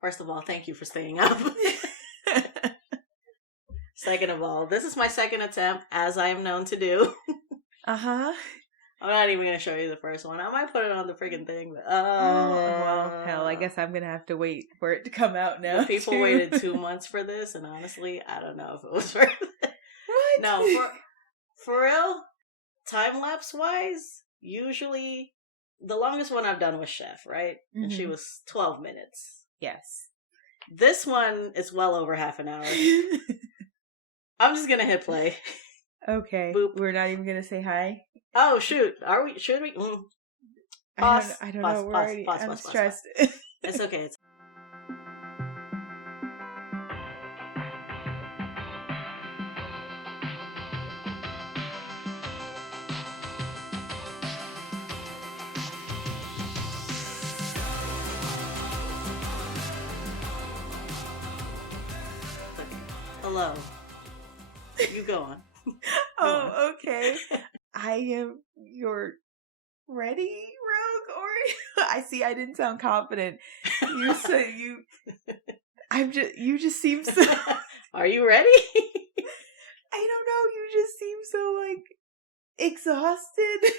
First of all, thank you for staying up. Second of all, this is my second attempt, as I am known to do. Uh-huh. I'm not even going to show you the first one. I might put it on the freaking thing. But, well, hell, I guess I'm going to have to wait for it to come out now. The people waited 2 months for this, and honestly, I don't know if it was worth it. What? No, for real, time-lapse wise, usually, the longest one I've done was Chef, right? Mm-hmm. And she was 12 minutes. Yes. This one is well over half an hour. I'm just gonna hit play. Okay. Boop. We're not even gonna say hi? Oh, shoot. Are we? Should we? Pause. I don't know. I'm stressed. It's okay. Hello. You go on. Oh, okay. I am your ready, Rogue? Or I see. I didn't sound confident. You said you. I'm just. You just seem so. Are you ready? I don't know. You just seem so exhausted.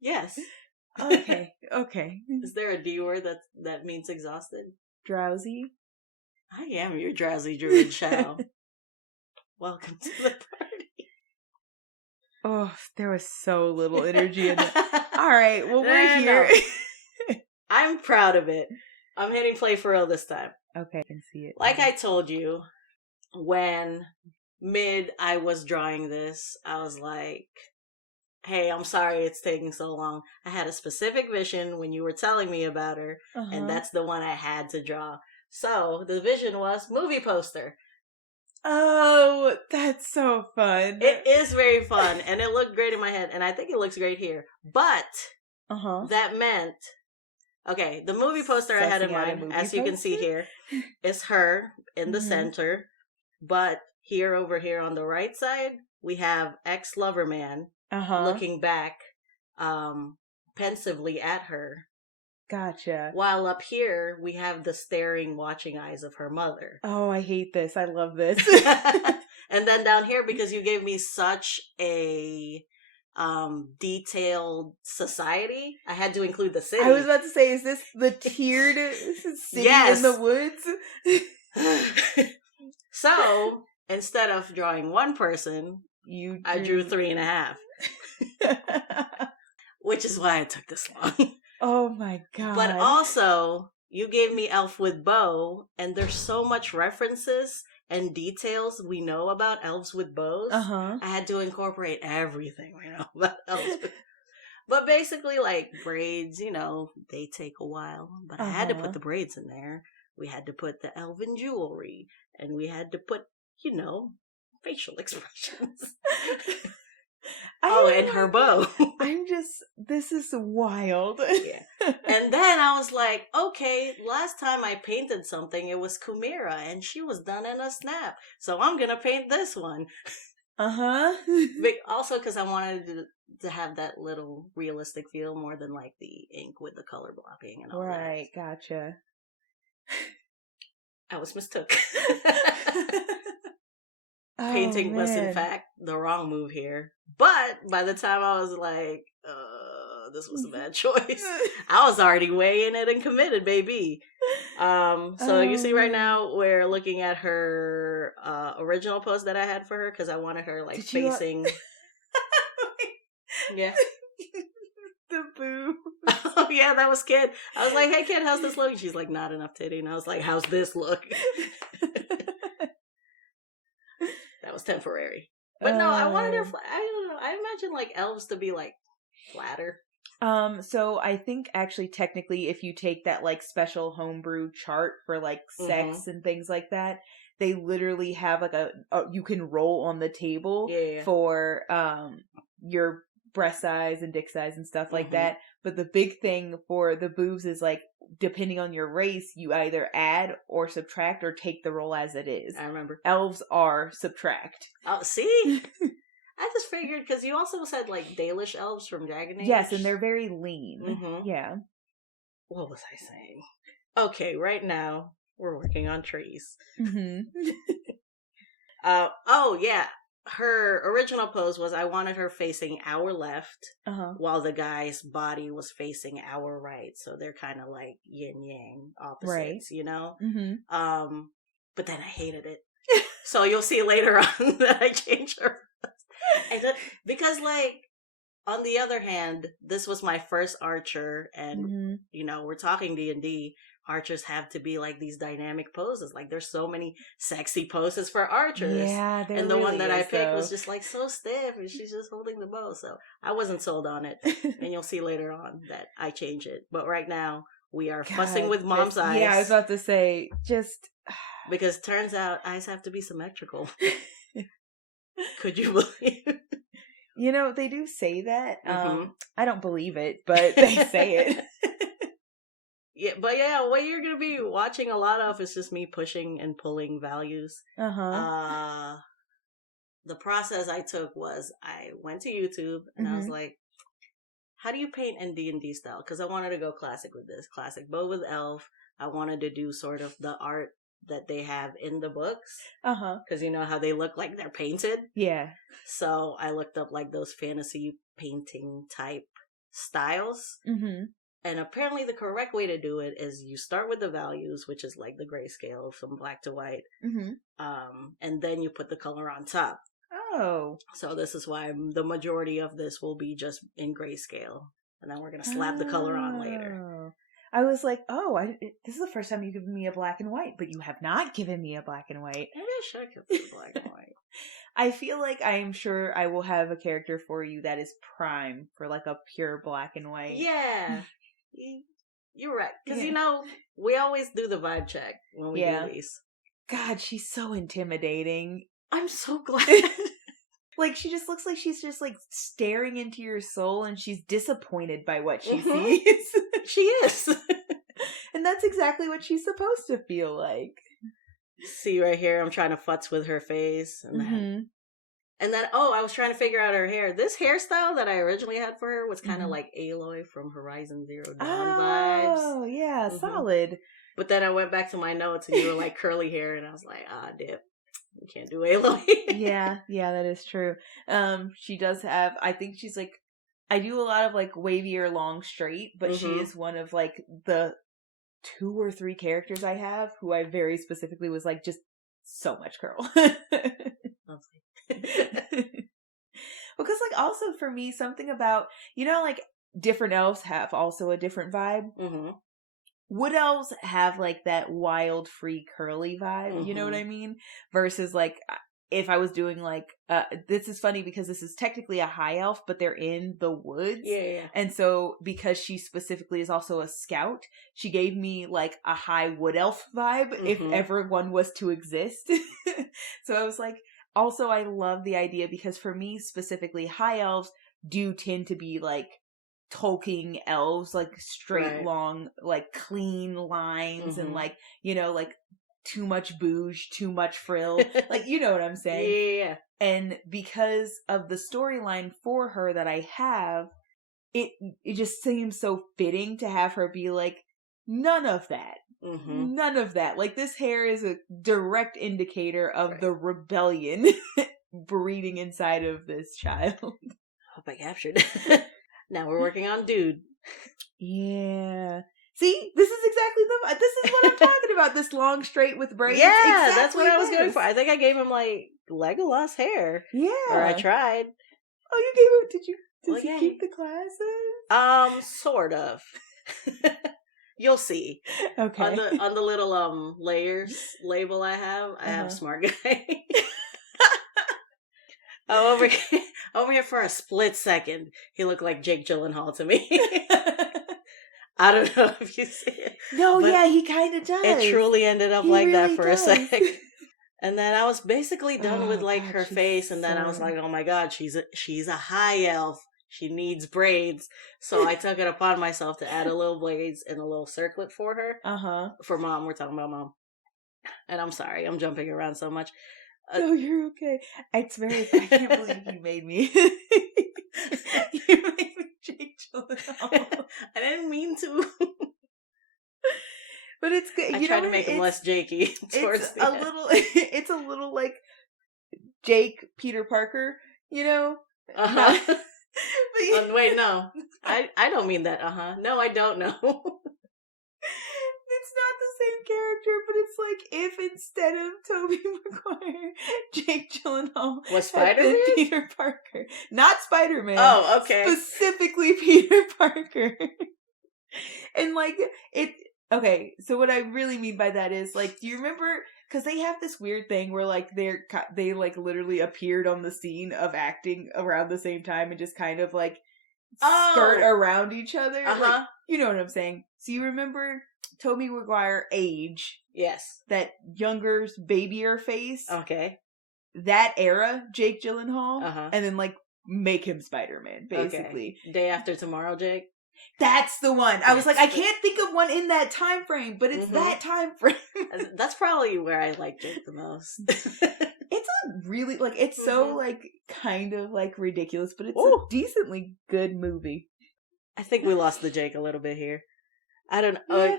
Yes. Okay. Is there a D word that means exhausted? Drowsy. I am your drowsy druid Shao. Welcome to the party. Oh, there was so little energy in it. All right, well, we're here. No. I'm proud of it. I'm hitting play for real this time. Okay, I can see it. Like I told you, when I was drawing this, I was like, hey, I'm sorry it's taking so long. I had a specific vision when you were telling me about her, and that's the one I had to draw. So, the vision was movie poster. Oh, that's so fun. It is very fun, and it looked great in my head, and I think it looks great here. But, that meant, okay, the movie poster I had in mind, as you can see here, is her in the center, but over here on the right side, we have ex-lover man looking back pensively at her. Gotcha. While up here, we have the staring, watching eyes of her mother. Oh, I hate this. I love this. And then down here, because you gave me such a detailed society, I had to include the city. I was about to say, is this the tiered city in the woods? So, instead of drawing one person, I drew 3.5. Which is why it took this long. Oh my god. But also, you gave me elf with bow, and there's so much references and details we know about elves with bows. I had to incorporate everything we know about elves. But basically, like, braids, they take a while. But I had to put the braids in there. We had to put the elven jewelry. And we had to put, facial expressions. And her bow. This is wild. Yeah. And then I was like, okay, last time I painted something, it was Kumira, and she was done in a snap. So I'm going to paint this one. Also because I wanted to have that little realistic feel more than like the ink with the color blocking and all that. Right, gotcha. I was mistook. Painting was, in fact, the wrong move here. But by the time I was like, this was a bad choice, I was already way in it and committed, baby. So you see right now, we're looking at her original pose that I had for her, because I wanted her, like, facing... Yeah. The boo. Oh, yeah, that was Kid. I was like, hey, Kid, how's this look? She's like, not enough titty. And I was like, how's this look? That was temporary. But no, I wanted her, I don't know, I imagine, like, elves to be, like, flatter. So I think actually technically if you take that, like, special homebrew chart for, like, sex and things like that, they literally have, like, you can roll on the table for, your breast size and dick size and stuff like that. But the big thing for the boobs is, like, depending on your race, you either add or subtract or take the roll as it is. I remember. Elves are subtract. Oh, see? I just figured, because you also said, like, Dalish elves from Dragon Age. Yes, and they're very lean. Yeah. What was I saying? Okay, right now, We're working on trees. Mm-hmm. Oh, yeah. Her original pose was I wanted her facing our left while the guy's body was facing our right. So they're kind of like yin yang opposites, you know? Mm-hmm. But then I hated it. So you'll see later on that I changed her. Because, like, on the other hand, this was my first archer, and you know, we're talking D&D. Archers have to be like these dynamic poses. Like, there's so many sexy poses for archers. Yeah, and the one that I picked was just like so stiff, and she's just holding the bow. So I wasn't sold on it. And you'll see later on that I change it. But right now we are fussing with mom's eyes. Yeah, I was about to say, just because turns out eyes have to be symmetrical. Could you believe? You know, they do say that. I don't believe it, but they say it. Yeah, but yeah, what you're gonna be watching a lot of is just me pushing and pulling values. The process I took was I went to YouTube and I was like, how do you paint in D&D style? Because I wanted to go classic with this. Classic bow with elf. I wanted to do sort of the art that they have in the books. Because you know how they look like they're painted? Yeah. So I looked up like those fantasy painting type styles. And apparently the correct way to do it is you start with the values, which is like the grayscale from black to white. And then you put the color on top. Oh. So this is why the majority of this will be just in grayscale. And then we're going to slap the color on later. I was like, this is the first time you've given me a black and white, but you have not given me a black and white. Maybe I should give you a black and white. I feel like I am sure I will have a character for you that is prime for like a pure black and white. Yeah. You're right. Because, you know, we always do the vibe check when we do these. God, she's so intimidating. I'm so glad. Like, she just looks like she's just, like, staring into your soul, and she's disappointed by what she sees. She is. And that's exactly what she's supposed to feel like. See right here, I'm trying to futz with her face. And then, I was trying to figure out her hair. This hairstyle that I originally had for her was kind of like Aloy from Horizon Zero Dawn vibes. Oh, yeah, solid. But then I went back to my notes, and you were like curly hair, and I was like, dip. You can't do Aloy. Yeah, that is true. She does have, I think she's like, I do a lot of like wavier long straight, but she is one of like the 2 or 3 characters I have who I very specifically was like, just so much curl. Because like also for me, something about, you know, like different elves have also a different vibe. Wood elves have like that wild, free, curly vibe, you know what I mean? Versus like, if I was doing like, this is funny because this is technically a high elf, but they're in the woods. Yeah. And so because she specifically is also a scout, she gave me like a high wood elf vibe if ever one was to exist. So I was like, also I love the idea because for me specifically, high elves do tend to be like Tolkien elves, like straight, long, like clean lines and like, you know, like too much bouge, too much frill. Like, you know what I'm saying? Yeah. And because of the storyline for her that I have, it just seems so fitting to have her be like, none of that. None of that. Like, this hair is a direct indicator of the rebellion breeding inside of this child. Hope I captured it. Now we're working on dude. Yeah. See, this is exactly this is what I'm talking about. This long straight with braids. Yeah, exactly that's what I was going for. I think I gave him like Legolas hair. Yeah. Or I tried. Oh, you gave him, did he keep the classes? Sort of. You'll see. Okay. On the little layers label I have smart guy. Oh, over here for a split second, he looked like Jake Gyllenhaal to me. I don't know if you see it. No, yeah, he kind of does. It truly ended up like really that for a sec. And then I was basically done with like her face, and then I was like, oh my god, she's a high elf. She needs braids. So I took it upon myself to add a little braids and a little circlet for her. For mom, we're talking about mom. And I'm sorry, I'm jumping around so much. No, you're okay. I can't believe you made me. You made me Jake Gyllenhaal. I didn't mean to. But it's good. I try to make him less Jakey towards the end. It's a little like Jake Peter Parker, Uh-huh. Wait, no. I don't mean that. No, I don't know. It's not the same character, but it's like if instead of Tobey Maguire, Jake Gyllenhaal was Spider-Man? Peter Parker. Not Spider-Man. Oh, okay. Specifically Peter Parker. And like okay, so what I really mean by that is like, do you remember, because they have this weird thing where like they like literally appeared on the scene of acting around the same time and just kind of like skirt around each other. Like, you know what I'm saying? So you remember Tobey Maguire age? Yes. That younger, babyier face? Okay. That era, Jake Gyllenhaal, and then like make him Spider-Man, basically. Okay. Day After Tomorrow, Jake? That's the one. I was like, I can't think of one in that time frame, but it's that time frame. That's probably where I like Jake the most. It's a really, like, it's so, like, kind of, like, ridiculous, but it's a decently good movie. I think we lost the Jake a little bit here. I don't know.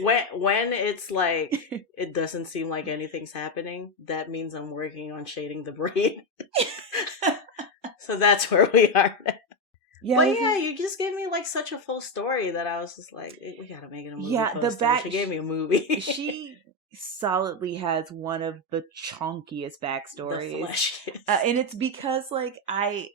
When it's like, it doesn't seem like anything's happening, that means I'm working on shading the breed. So that's where we are now. Yeah, but yeah, you just gave me like such a full story that I was just like, we gotta make it a movie. Yeah, she gave me a movie. She solidly has one of the chunkiest backstories. The fleshiest. And it's because like I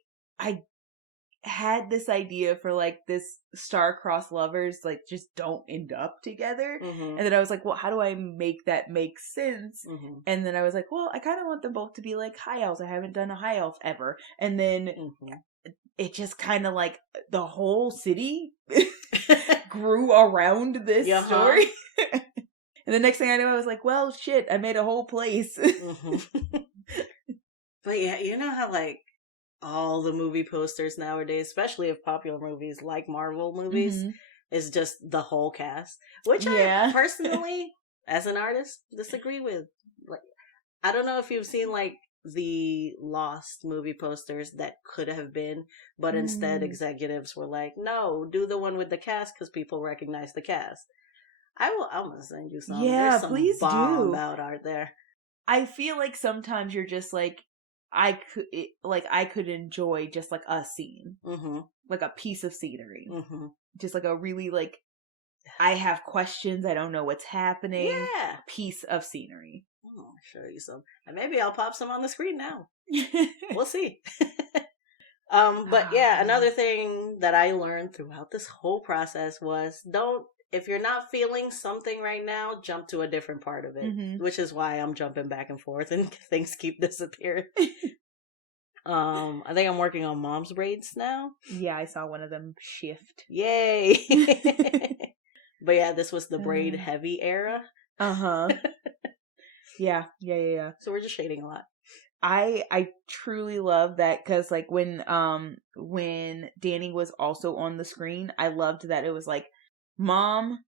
had this idea for like this star-crossed lovers like just don't end up together. And then I was like, well, how do I make that make sense? And then I was like, well, I kind of want them both to be like high elves. I haven't done a high elf ever. And then it just kind of like the whole city grew around this story. And the next thing I knew, I was like, well, shit, I made a whole place. But yeah, you know how like all the movie posters nowadays, especially of popular movies like Marvel movies, is just the whole cast, which I personally, as an artist, disagree with. Like, I don't know if you've seen like the Lost movie posters that could have been, but instead executives were like, no, do the one with the cast because people recognize the cast. I'm gonna send you some. Yeah, there's some please bomb do. out art there. I feel like sometimes you're just like, I could enjoy just like a scene, like a piece of scenery, just like a really like, I have questions, I don't know what's happening, piece of scenery. I'll show you some. And maybe I'll pop some on the screen now. We'll see. But yeah, another thing that I learned throughout this whole process was if you're not feeling something right now, jump to a different part of it. Which is why I'm jumping back and forth and things keep disappearing. I think I'm working on mom's braids now. Yeah, I saw one of them shift. Yay! But yeah, this was the braid heavy era. Yeah. So we're just shading a lot. I truly love that because like when Danny was also on the screen, I loved that it was like mom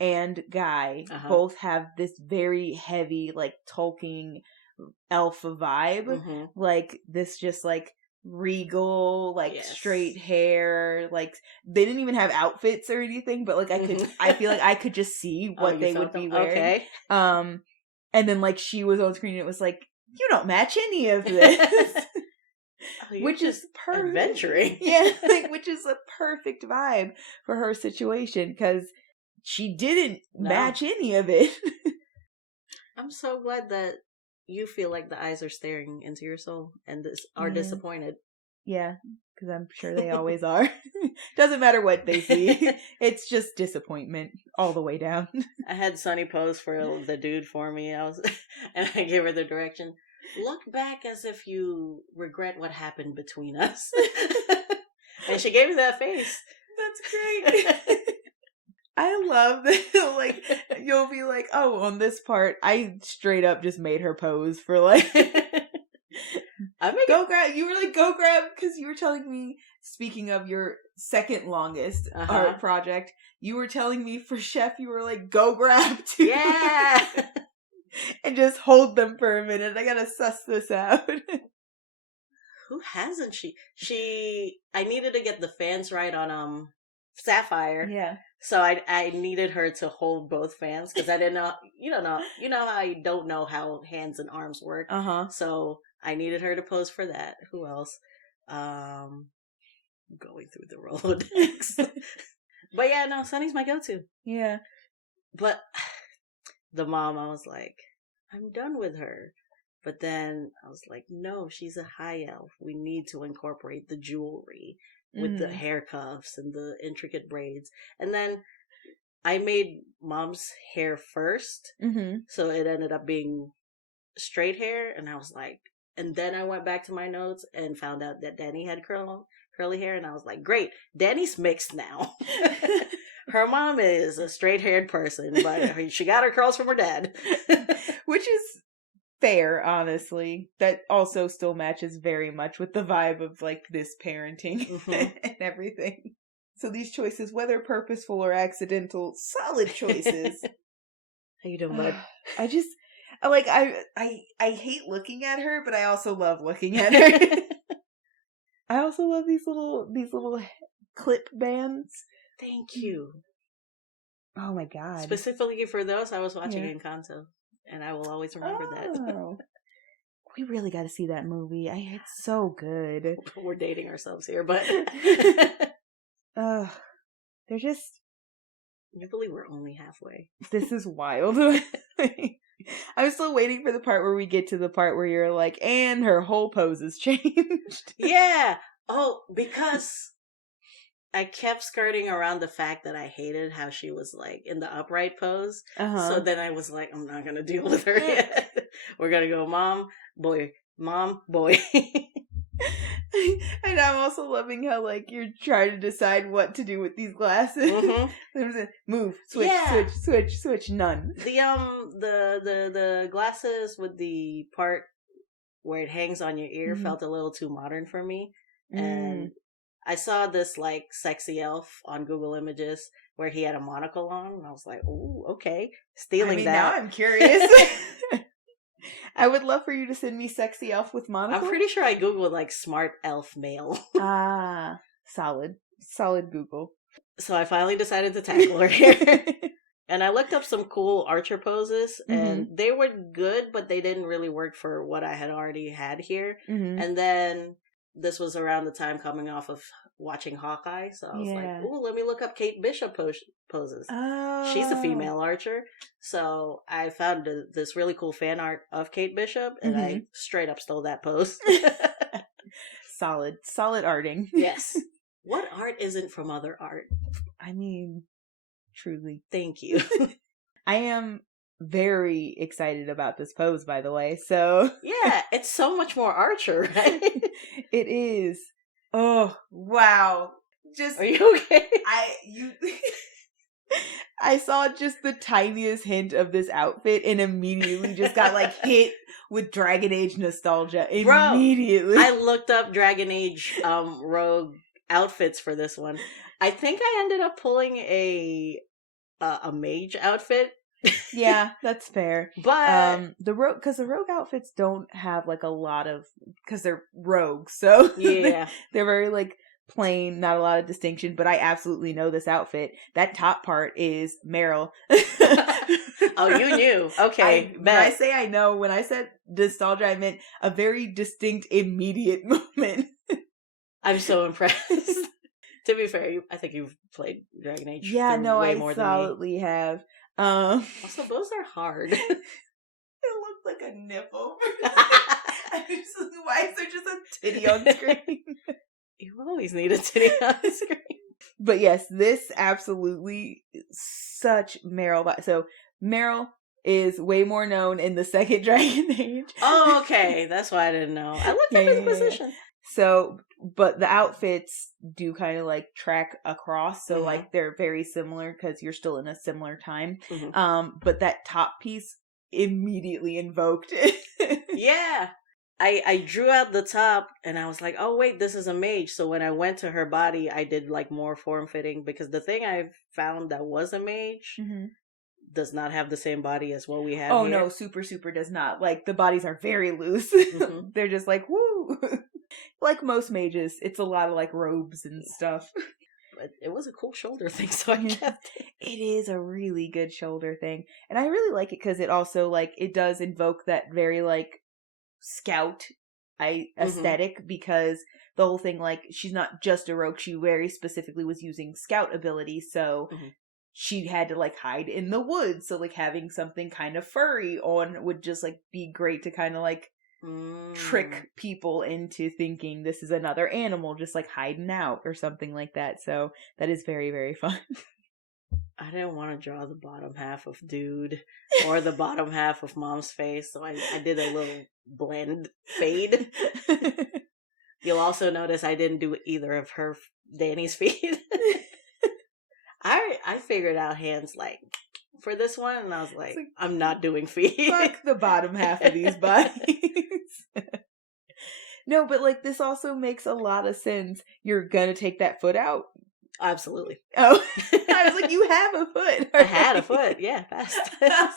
and Guy both have this very heavy like Tolkien elf vibe, like this just like regal, like straight hair, like they didn't even have outfits or anything, but like I feel like I could just see what they would be wearing. Okay. And then like she was on screen and it was like, you don't match any of this. Which is perfect. Adventuring. Yeah, like, which is a perfect vibe for her situation because she didn't match any of it. I'm so glad that you feel like the eyes are staring into your soul and are disappointed. Yeah, because I'm sure they always are. Doesn't matter what they see. It's just disappointment all the way down. I had Sunny pose for the dude for me. And I gave her the direction. Look back as if you regret what happened between us. And she gave me that face. That's great. I love that. Like, you'll be like, oh, on this part, I straight up just made her pose for like... You were like, go grab, because you were telling me, speaking of your second longest art project, you were telling me for Chef, you were like, go grab too. Yeah! And just hold them for a minute. I gotta suss this out. Who hasn't she? I needed to get the fans right on Sapphire. Yeah. So I needed her to hold both fans because I didn't know. You know how you don't know how hands and arms work. So I needed her to pose for that. Who else? Going through the Rolodex. But yeah, no, Sunny's my go-to. Yeah. But the mom, I was like, I'm done with her. But then I was like, no, she's a high elf. We need to incorporate the jewelry with the hair cuffs and the intricate braids. And then I made mom's hair first. So it ended up being straight hair. And I was like, and then I went back to my notes and found out that Danny had curly hair. And I was like, great, Danny's mixed now. Her mom is a straight-haired person, but she got her curls from her dad. Which is fair, honestly. That also still matches very much with the vibe of, like, this parenting and everything. So these choices, whether purposeful or accidental, solid choices. How you doing, bud? I hate looking at her, but I also love looking at her. I also love these little clip bands. Thank you. Oh my god. Specifically for those, I was watching Encanto, and I will always remember that. We really got to see that movie. It's so good. We're dating ourselves here, but they're just... I believe we're only halfway. This is wild. I'm still waiting for the part where we get to the part where you're like, and her whole pose has changed. Yeah. Oh, because I kept skirting around the fact that I hated how she was like in the upright pose. So then I was like, I'm not going to deal with her yet. We're going to go mom, boy. And I'm also loving how, like, you're trying to decide what to do with these glasses. Move, switch, none. The glasses with the part where it hangs on your ear felt a little too modern for me. And I saw this, like, sexy elf on Google Images where he had a monocle on, and I was like, ooh, okay. Stealing that. Now I'm curious. I would love for you to send me sexy elf with monocle. I'm pretty sure I Googled, like, smart elf male. Solid Google. So I finally decided to tackle her here. And I looked up some cool archer poses, and they were good, but they didn't really work for what I had already had here. And then this was around the time coming off of watching Hawkeye, so I was like, ooh, let me look up Kate Bishop poses. Oh. She's a female archer. So I found this really cool fan art of Kate Bishop, and I straight up stole that pose. Solid arting. Yes. What art isn't from other art? I mean, truly. Thank you. I am very excited about this pose, by the way, so... Yeah, it's so much more archer, right? It is. Oh, wow. Are you okay? I saw just the tiniest hint of this outfit and immediately just got, like, hit with Dragon Age nostalgia. Immediately. Bro, I looked up Dragon Age rogue outfits for this one. I think I ended up pulling a mage outfit. Yeah, that's fair. But the rogue outfits don't have, like, a lot of, because they're rogues, so yeah, they're very, like, plain, not a lot of distinction. But I absolutely know this outfit. That top part is Meryl. Oh, you knew? Okay, when I say I know, when I said nostalgia, I meant a very distinct, immediate moment. I'm so impressed. To be fair, I think you've played Dragon Age. Yeah, no, way I more solidly than me. have. Also, those are hard. It looked like a nipple. Why is there just a titty on screen? You always need a titty on screen. But yes, this absolutely such Meryl. So Meryl is way more known in the second Dragon Age. Oh, okay. That's why I didn't know. I looked up his position. So, but the outfits do kind of like track across. So like they're very similar because you're still in a similar time. But that top piece immediately invoked it. Yeah. I drew out the top and I was like, oh wait, this is a mage. So when I went to her body, I did like more form fitting because the thing I found that was a mage does not have the same body as what we have here. No, super does not. Like the bodies are very loose. They're just like, woo. Like most mages, it's a lot of like robes and stuff. But it was a cool shoulder thing, so I kept it. It is a really good shoulder thing. And I really like it because it also, like, it does invoke that very, like, scout aesthetic, because the whole thing, like, she's not just a rogue, she very specifically was using scout abilities, so she had to, like, hide in the woods, so, like, having something kind of furry on would just, like, be great to kind of, like, trick people into thinking this is another animal just, like, hiding out or something like that. So that is very, very fun. I didn't want to draw the bottom half of dude or the bottom half of mom's face, so I did a little blend fade. You'll also notice I didn't do either of Danny's feet. I figured out hands, like, for this one, and I was like I'm not doing feet. Fuck the bottom half of these bodies. No, but, like, this also makes a lot of sense. You're gonna take that foot out? Absolutely. Oh, I was like, you have a foot. I had a foot, yeah, fast. I love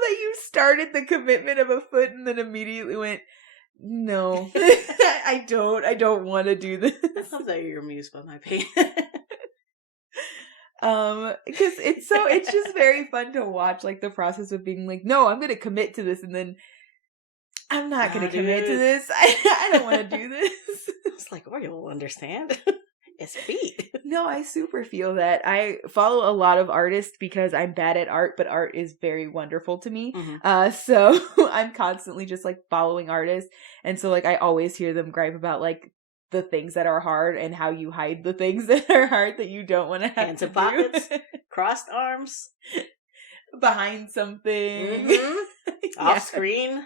that you started the commitment of a foot and then immediately went, no, I don't want to do this. I love that you're amused by my pain. Because it's just very fun to watch, like, the process of being like, no, I'm gonna commit to this, and then I'm not gonna commit to this. I don't want to do this. It's like, oh, you'll understand. It's feet. No, I super feel that. I follow a lot of artists because I'm bad at art, but art is very wonderful to me. So I'm constantly just, like, following artists, and so, like, I always hear them gripe about, like, the things that are hard and how you hide the things that are hard that you don't want to have hands to in pockets, crossed arms, behind something, off screen,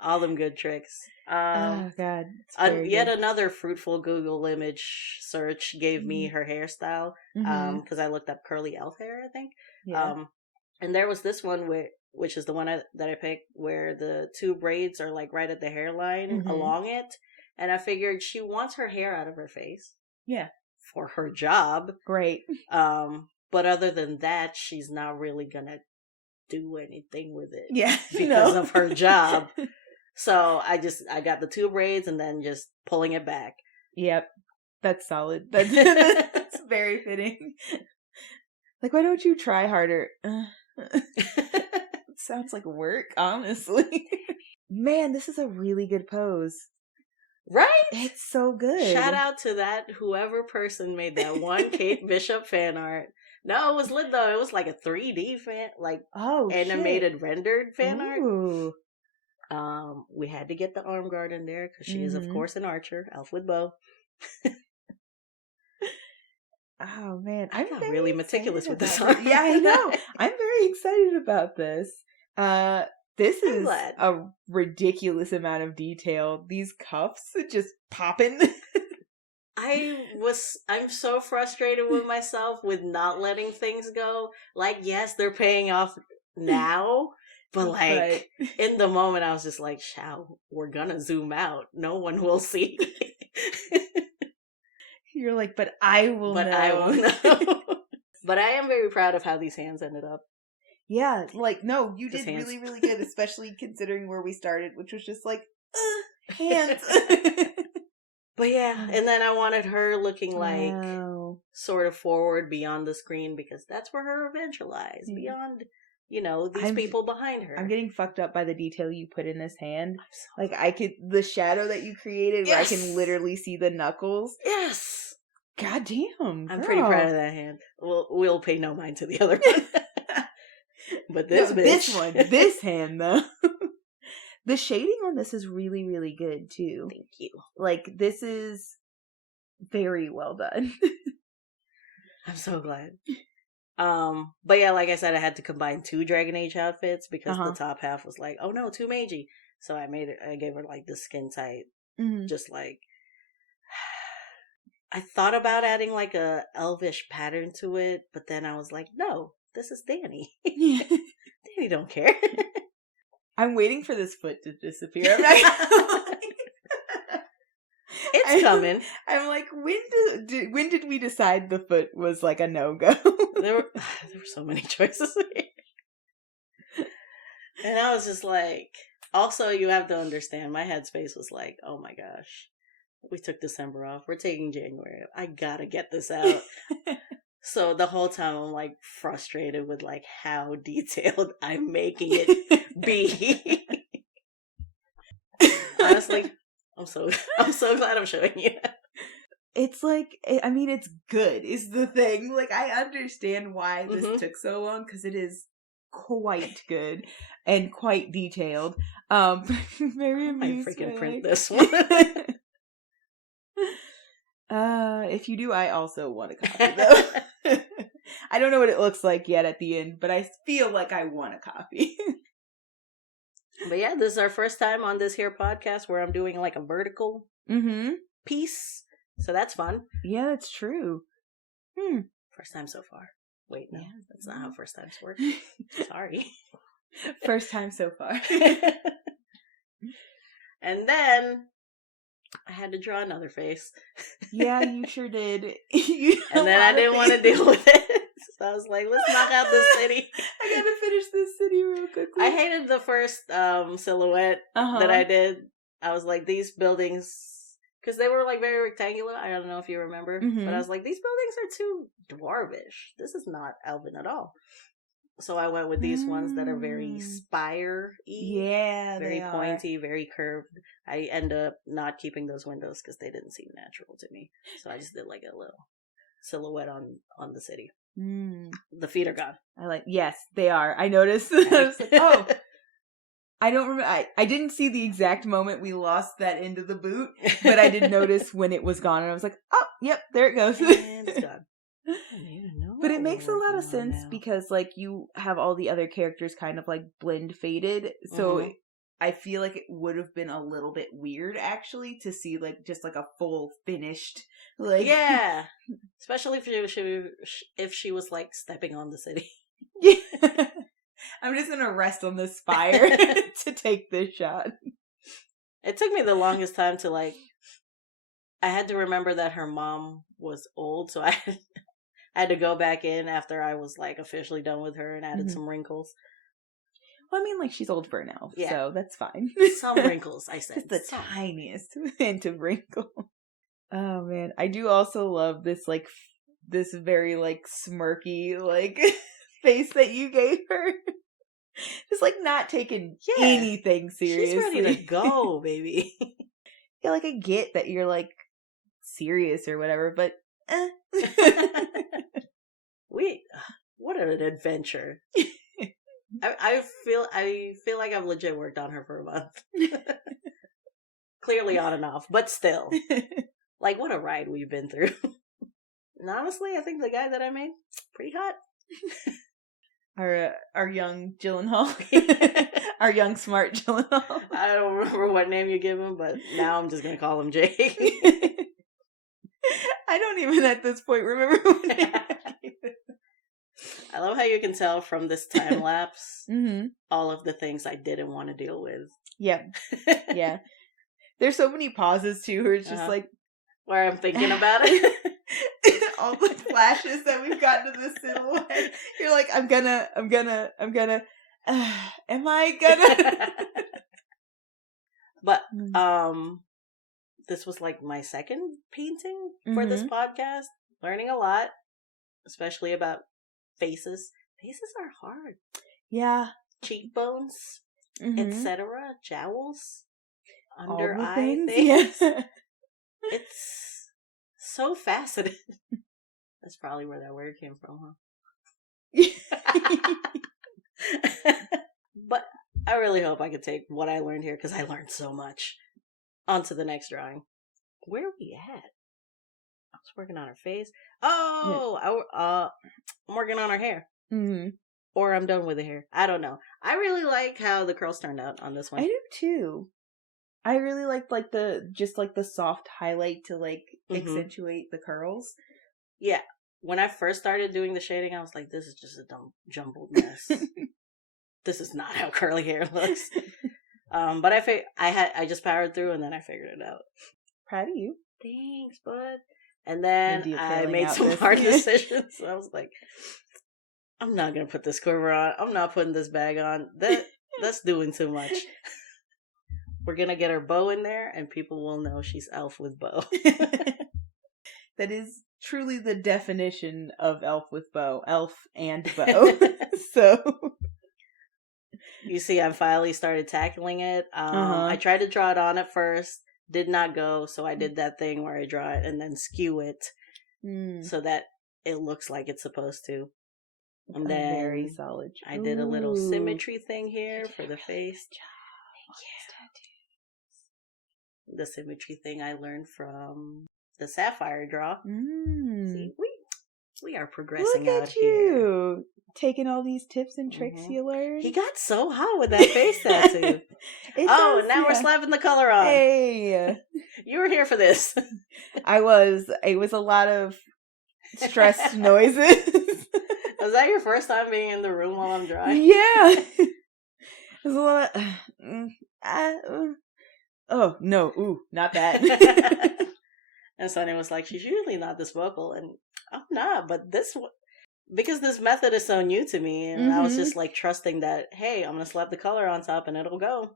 all them good tricks. Oh God! Yet another fruitful Google image search gave me her hairstyle, because I looked up curly elf hair, I think. Yeah. And there was this one which is the one that I picked, where the two braids are, like, right at the hairline along it. And I figured she wants her hair out of her face. Yeah. For her job. Great. But other than that, she's not really gonna do anything with it. Yeah. Because of her job. So I got the two braids and then just pulling it back. Yep. That's solid. That's very fitting. Like, why don't you try harder? It sounds like work, honestly. Man, this is a really good pose. Right? It's so good. Shout out to that whoever person made that one Kate Bishop fan art. No, it was lit though. It was like a 3D fan, like animated rendered fan art. We had to get the arm guard in there because she is, of course, an archer, elf with bow. Oh man, I got really meticulous with this art. Yeah, I know. I'm very excited about this. This is a ridiculous amount of detail. These cuffs just popping. I'm so frustrated with myself with not letting things go. Like, yes, they're paying off now, but, like, in the moment I was just like, we're gonna zoom out. No one will see. You're like, but I will know. I will know. But I am very proud of how these hands ended up. Yeah, like, no, you did really, really good, especially considering where we started, which was just like, hands. But yeah, and then I wanted her looking like sort of forward beyond the screen, because that's where her adventure lies, beyond, these people behind her. I'm getting fucked up by the detail you put in this hand. Like, the shadow that you created, where I can literally see the knuckles. Yes! God damn, I'm pretty proud of that hand. We'll pay no mind to the other one. But this hand, though. The shading on this is really, really good, too. Thank you. Like, this is very well done. I'm so glad. But yeah, like I said, I had to combine two Dragon Age outfits because the top half was like, oh no, too magey. So I gave her, like, the skin tight, just like, I thought about adding, like, a elvish pattern to it, but then I was like, no, this is Danny. Danny don't care. I'm waiting for this foot to disappear. It's coming. I'm like, when did we decide the foot was, like, a no-go? There were so many choices. And I was just like, also, you have to understand, my headspace was like, oh my gosh, We took December off. We're taking January off. I gotta get this out. So the whole time I'm like frustrated with like how detailed I'm making it be. Honestly, I'm so glad I'm showing you. It's like, I mean, it's good is the thing. Like, I understand why this took so long because it is quite good and quite detailed. Very amused. I freaking print this one. If you do, I also want a copy though. I don't know what it looks like yet at the end, but I feel like I want a copy. But yeah, this is our first time on this here podcast where I'm doing like a vertical piece. So that's fun. Yeah, that's true. First time so far. Wait, no, that's not how first times work. Sorry. First time so far. And then I had to draw another face. Yeah, you sure did. And then I didn't want to deal with it. So I was like, let's knock out this city. I gotta finish this city real quickly. I hated the first silhouette that I did. I was like, these buildings, because they were like very rectangular. I don't know if you remember. But I was like, these buildings are too dwarvish. This is not elven at all. So I went with these ones that are very spire-y. Yeah, very pointy, very curved. I end up not keeping those windows because they didn't seem natural to me. So I just did like a little silhouette on the city. The feet are gone. Yes, they are. I noticed. I was like, oh. I don't remember. I didn't see the exact moment we lost that end of the boot, but I did notice when it was gone, and I was like, oh, yep, there it goes. And it's gone. But it makes a lot of sense because, like, you have all the other characters kind of, like, blend faded. So I feel like it would have been a little bit weird, actually, to see, like, just, like, a full finished, like... Yeah. Especially if she was, like, stepping on the city. Yeah. I'm just gonna rest on this spire to take this shot. It took me the longest time to, like... I had to remember that her mom was old, so I had to go back in after I was, like, officially done with her and added some wrinkles. Well, I mean, like, she's old for an elf, so that's fine. Some wrinkles, I said. Just the tiniest hint of wrinkle. Oh, man. I do also love this, like, this very, like, smirky, like, face that you gave her. Just, like, not taking anything seriously. She's ready to go, baby. Yeah, like, I get that you're, like, serious or whatever, but what an adventure. I feel like I've legit worked on her for a month. Clearly on and off, but still. Like, what a ride we've been through. And honestly, I think the guy that I made, pretty hot. Our young Gyllenhaal. Our young smart Gyllenhaal. I don't remember what name you give him, but now I'm just going to call him Jake. I don't even at this point remember what name I love how you can tell from this time lapse all of the things I didn't want to deal with. Yeah. Yeah. There's so many pauses too where it's just like where I'm thinking about it. All the flashes that we've gotten to this silhouette. You're like, am I gonna? But this was like my second painting for this podcast. Learning a lot, especially about faces. Faces are hard. Yeah. Cheekbones, etc. Jowls, under eye things. Yeah. It's so faceted. That's probably where that word came from, huh? But I really hope I could take what I learned here, because I learned so much. On to the next drawing. Where are we at? I was working on her face. Oh, I'm working on her hair. Or I'm done with the hair. I don't know. I really like how the curls turned out on this one. I do too. I really liked like the soft highlight to like accentuate the curls. Yeah. When I first started doing the shading, I was like, this is just a dumb jumbled mess. This is not how curly hair looks. But I just powered through and then I figured it out. Proud of you. Thanks, bud. And then I made some hard decisions. I was like, I'm not going to put this quiver on. I'm not putting this bag on. That's doing too much. we're going to get her bow in there and people will know she's Elf with bow. That is truly the definition of elf with bow. Elf and bow. So... You see, I finally started tackling it. I tried to draw it on at first. Did not go, so I did that thing where I draw it and then skew it so that it looks like it's supposed to. And then very solid. I did a little symmetry thing here for the face. The symmetry thing I learned from the Sapphire draw. See, we are progressing out here. Taking all these tips and tricks you learned. He got so hot with that face tattoo. Now we're slapping the color on. Hey. You were here for this. I was. It was a lot of stressed noises. Was that your first time being in the room while I'm drawing? Yeah. It was a lot of... oh, no. Ooh, not that. And Sonny was like, she's usually not this vocal. And I'm not, but because this method is so new to me, and I was just like trusting that, hey, I'm going to slap the color on top and it'll go.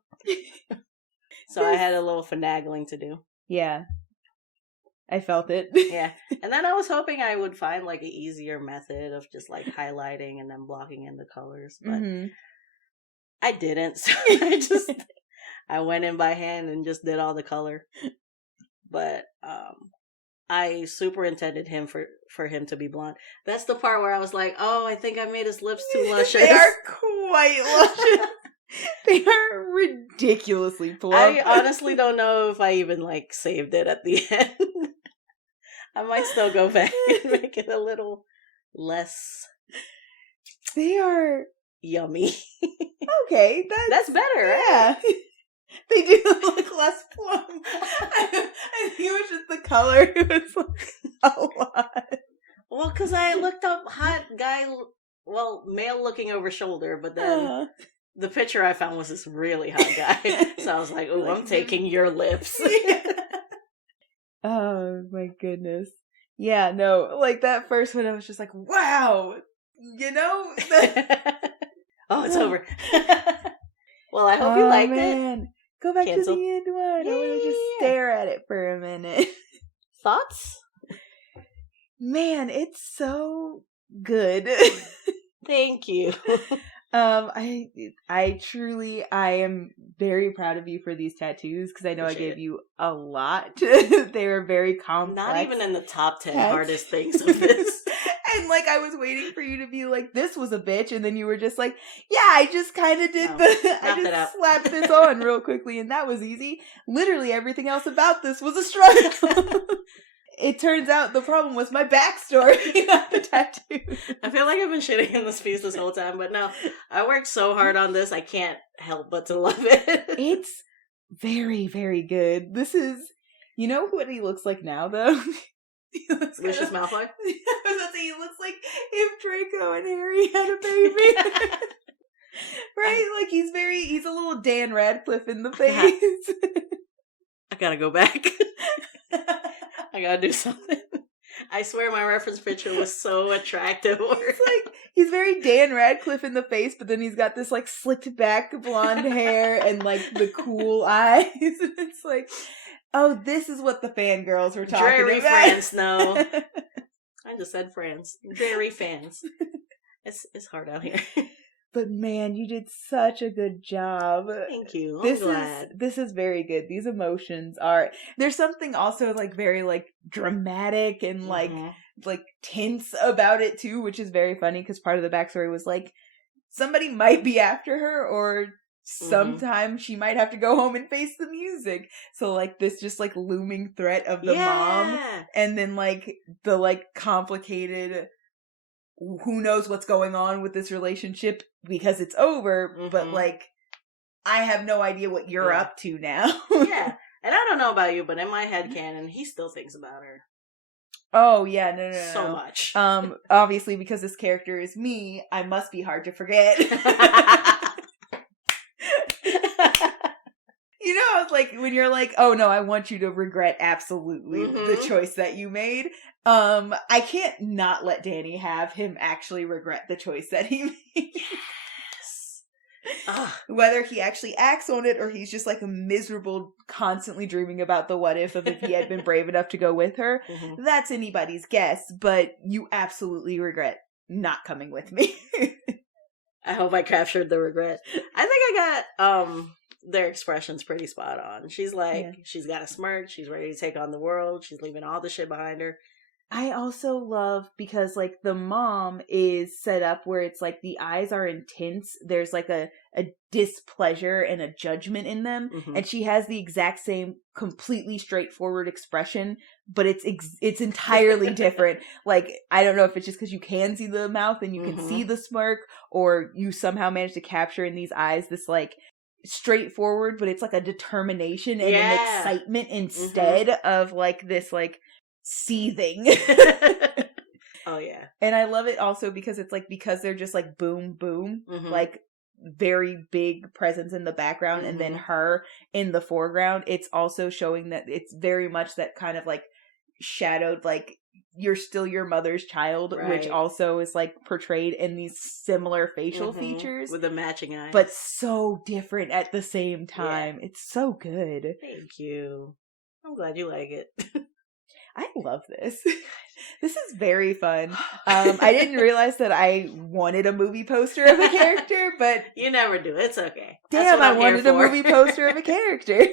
So I had a little finagling to do. Yeah. I felt it. Yeah. And then I was hoping I would find like an easier method of just like highlighting and then blocking in the colors. But I didn't. So I went in by hand and just did all the color. But I superintended him for him to be blonde. That's the part where I was like, oh, I think I made his lips too luscious. They are quite luscious. They are ridiculously plump. I honestly don't know if I even like saved it at the end. I might still go back and make it a little less. They are yummy. Okay, that's better, right? Yeah. They do look less plump. I think it was just the color. It was like a lot. Well, because I looked up hot guy, male looking over shoulder, but then the picture I found was this really hot guy. So I was like, oh, I'm taking your lips. Yeah. Oh, my goodness. Yeah, no, like that first one, I was just like, wow, you know? Oh, it's over. Well, I hope you liked it. Go back to the end one. I want to just stare at it for a minute. Thoughts? Man, it's so good. Thank you. I truly am very proud of you for these tattoos because I know I gave you a lot. They were very complex. Not even in the top 10 hardest things of this. And like I was waiting for you to be like, this was a bitch, and then you were just like, yeah, I just kind of did I just slapped this on real quickly, and that was easy. Literally everything else about this was a struggle. It turns out the problem was my backstory, not the tattoo. I feel like I've been shitting in this piece this whole time, but no, I worked so hard on this, I can't help but to love it. It's very, very good. This is, you know what he looks like now, though? Lucius Malfoy? I was about to say, he looks like if Draco and Harry had a baby. Right? Like he's a little Dan Radcliffe in the face. I gotta go back. I gotta do something. I swear my reference picture was so attractive. He's very Dan Radcliffe in the face, but then he's got this like slicked back blonde hair and like the cool eyes. And it's like, oh, this is what the fangirls were talking Dreary about. France, no. I just said France. Dreary fans. It's hard out here. But man, you did such a good job. Thank you. I'm glad. This is very good. These emotions are... There's something also like very like dramatic and like tense about it too, which is very funny because part of the backstory was like somebody might be after her or sometime she might have to go home and face the music. So like this just like looming threat of the mom and then like the like complicated... who knows what's going on with this relationship because it's over, but like, I have no idea what you're up to now. Yeah. And I don't know about you, but in my head canon, he still thinks about her. Oh, yeah, no. So much. Obviously, because this character is me, I must be hard to forget. You know, it's like when you're like, oh no, I want you to regret absolutely the choice that you made. I can't not let Danny have him actually regret the choice that he made. Yes. Whether he actually acts on it or he's just like a miserable, constantly dreaming about the what if of if he had been brave enough to go with her, that's anybody's guess, but you absolutely regret not coming with me. I hope I captured the regret. I think I got their expressions pretty spot on. She's like, she's got a smirk, she's ready to take on the world, she's leaving all the shit behind her. I also love because like the mom is set up where it's like the eyes are intense. There's like a displeasure and a judgment in them. And she has the exact same completely straightforward expression, but it's entirely different. Like, I don't know if it's just because you can see the mouth and you can see the smirk, or you somehow manage to capture in these eyes this like straightforward, but it's like a determination and an excitement instead of like this like seething. Oh yeah. And I love it also because it's like, because they're just like boom boom, like very big presence in the background and then her in the foreground, it's also showing that it's very much that kind of like shadowed, like you're still your mother's child, which also is like portrayed in these similar facial features with the matching eyes, but so different at the same time. It's so good. Thank you. I'm glad you like it. I love this. This is very fun. I didn't realize that I wanted a movie poster of a character, but... You never do. It's okay. Damn, I wanted a movie poster of a character.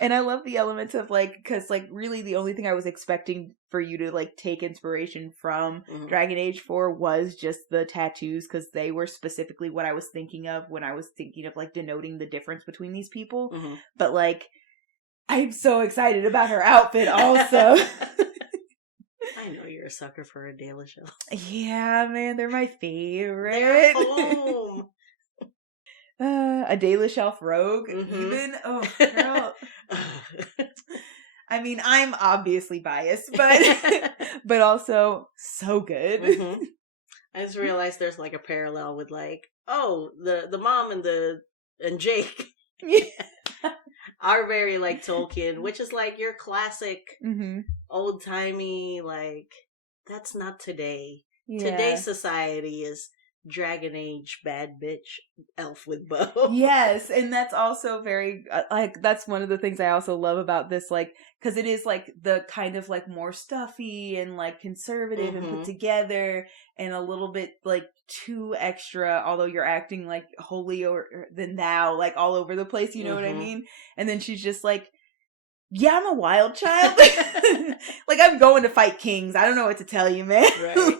And I love the elements of, like, because, like, really the only thing I was expecting for you to, like, take inspiration from Dragon Age 4 was just the tattoos, because they were specifically what I was thinking of when I was thinking of, like, denoting the difference between these people. But, like, I'm so excited about her outfit also. I know you're a sucker for a Daily Show. Yeah, man, they're my favorite. They're home. A Daily Shelf Rogue, even. Oh, girl. I mean, I'm obviously biased, but also so good. I just realized there's like a parallel with like, the mom and Jake. Are very like Tolkien, which is like your classic old timey, like, that's not today. Today's society is Dragon Age, bad bitch, elf with bow. Yes, and that's also very, like, that's one of the things I also love about this, like, because it is, like, the kind of, like, more stuffy and, like, conservative and put together, and a little bit, like, too extra, although you're acting, like, holier than thou, like, all over the place, you know what I mean? And then she's just like, yeah, I'm a wild child. Like, I'm going to fight kings. I don't know what to tell you, man. Right.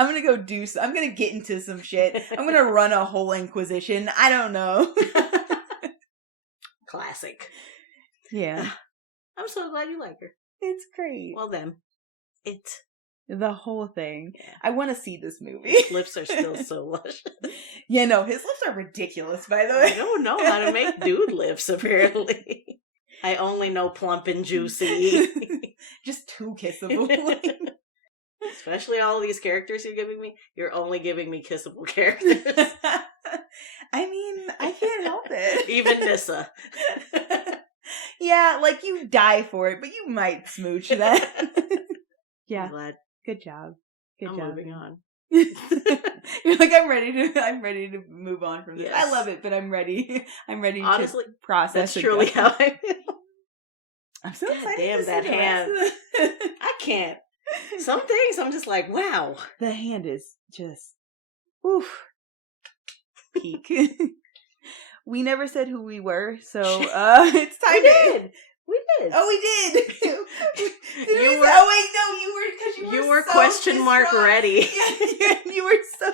I'm gonna go I'm gonna get into some shit. I'm gonna run a whole inquisition. I don't know. Classic. Yeah. I'm so glad you like her. It's great. Well then, the whole thing. Yeah. I want to see this movie. His lips are still so lush. Yeah, no, his lips are ridiculous, by the way. I don't know how to make dude lips, apparently. I only know plump and juicy. Just too kissable. Especially all these characters you're giving me. You're only giving me kissable characters. I mean, I can't help it. Even Nissa. Yeah, like, you die for it, but you might smooch that. Yeah. I'm glad. Good job. I'm moving on. You're like, I'm ready to move on from this. Yes. I love it, but I'm ready. Honestly, to process. That's truly how I feel. I'm so excited. Damn, that hand. I can't. Some things I'm just like, wow. The hand is just, oof, peak. We never said who we were, so it's time. We did. Oh, we did. You were so question distraught. Mark ready. You were so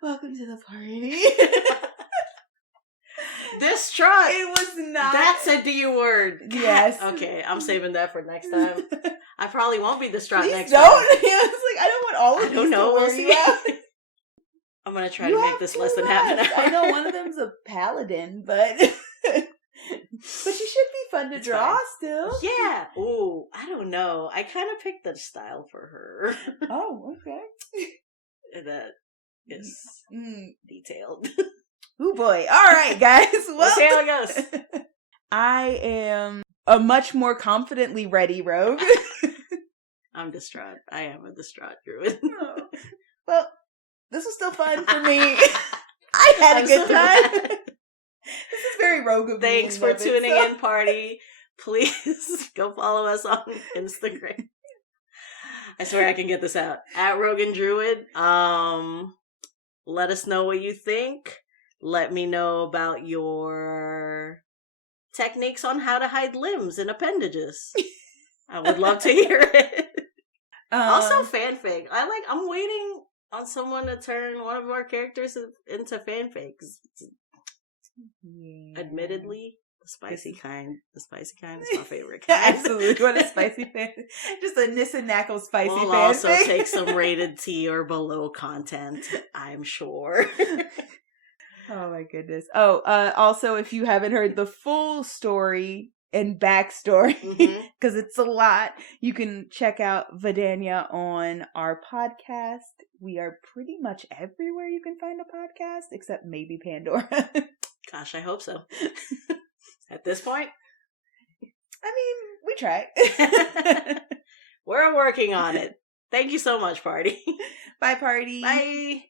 welcome to the party. Distraught. It was not. That's a D word. God. Yes. Okay, I'm saving that for next time. I probably won't be distraught next time. Yeah, I was like, I don't want all of these to wear you out. I'm gonna try to make this less than half an hour. I know one of them's a paladin, but she should be fun to draw still. Yeah. Ooh, I don't know. I kind of picked the style for her. Oh, okay. That is detailed. Oh boy. All right, guys. Well, see how it goes. I am a much more confidently ready rogue. I'm distraught. I am a distraught druid. Oh. Well, this was still fun for me. I I had a good time. This is very rogue of me. Thanks for tuning in, party. Please go follow us on Instagram. I swear I can get this out. At Rogan Druid. Let us know what you think. Let me know about your techniques on how to hide limbs and appendages. I would love to hear it. Also, fanfic. I'm waiting on someone to turn one of our characters into fanfics. Yeah. Admittedly, the spicy kind. The spicy kind is my favorite kind. Absolutely. What a spicy fan. Just a Nissanako spicy fan. We'll also take some rated T or below content, I'm sure. Oh my goodness. Oh, also, if you haven't heard the full story and backstory, because it's a lot, you can check out Vadania on our podcast. We are pretty much everywhere you can find a podcast, except maybe Pandora. Gosh, I hope so. At this point? I mean, we try. We're working on it. Thank you so much, party. Bye, party. Bye.